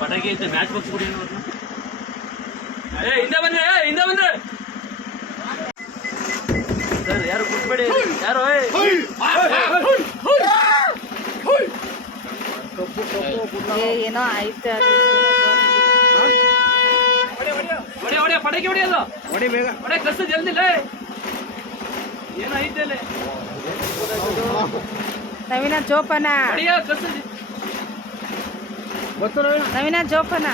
ಪಟಾಕಿ ಐತೆ match box ಕೊಡಿ ಅನ್ನೋರ್ನ. ಏ ಹಿಂದೆ ಬನ್ರಿ ಏ ಹಿಂದೆ ಬನ್ರಿ ಸರ್ ಯಾರು ಕುಟ್ಬೇಡಿ ಯಾರು ಏ? ಏ, ಏನೋ ಐತೆ ಅದು. ಹೊಡೆ ಹೊಡೆ ಪಟಾಕಿ ಹೊಡಿಯೋದು. ಹೊಡಿ ಬೇಗ. ಹೊಡೆ ಕಸ ಜಲ್ದಿ ಲೇ ಏನೋ ಐತೆ ಅಲ್ಲಿ. ನವೀನ ಜೋಪಾನ ಹೊಡಿಯ ಕಸ ನವೀನ ಜೋಪಾನ.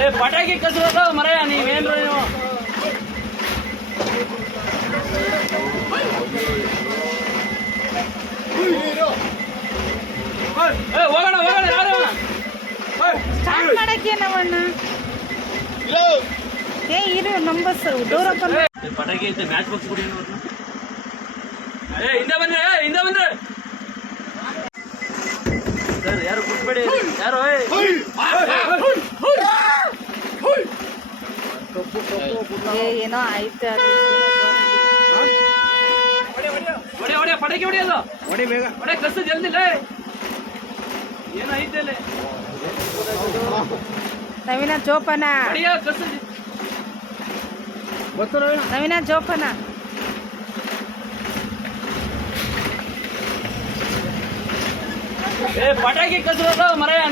ಏ ಪಟಾಕಿ ಕಸದ ಮರೆಯ ನೀವೇನ್ರು ನೀವು? ಏ ಹೋಗೋಣ ಹೋಗೋಣ ಯಾರು? ಸ್ಟಾರ್ಟ್ ಮಾಡಕ್ಕೆ ನವಣ್ಣ ಏ ಇರು ನಂಬಸ್ ಡೋರ್ ಓಪನ್ ಪಟಾಕಿ ಐತೆ ಮ್ಯಾಚ್ ಬಾಕ್ಸ್. ಏ ಹಿಂದೆ ಬನ್ರಿ ಏ ಹಿಂದೆ ಬನ್ರಿ ಸರ್ ಯಾರು ಕುಟ್ಬೇಡಿ ಯಾರು ಏ? ಏ, ಏನೋ ಐತೆ ಅದು. ಹೊಡೆ ಹೊಡೆ ಪಟಾಕಿ ಹೊಡಿಯೋದು ಹೊಡಿ ಬೇಗ. ಹೊಡೆ ಕಸ ಜಲ್ದಿ ಲೇ ಏನೋ ಐತೆ ಅಲ್ಲಿ ನವೀನ ಜೋಪನ. ಕಸ ಗೊತ್ತು ನವೀನ ಜೋಪಾನ. ಏ ಪಟಾಕಿ ಕಸದ ಮರಯ್ಯ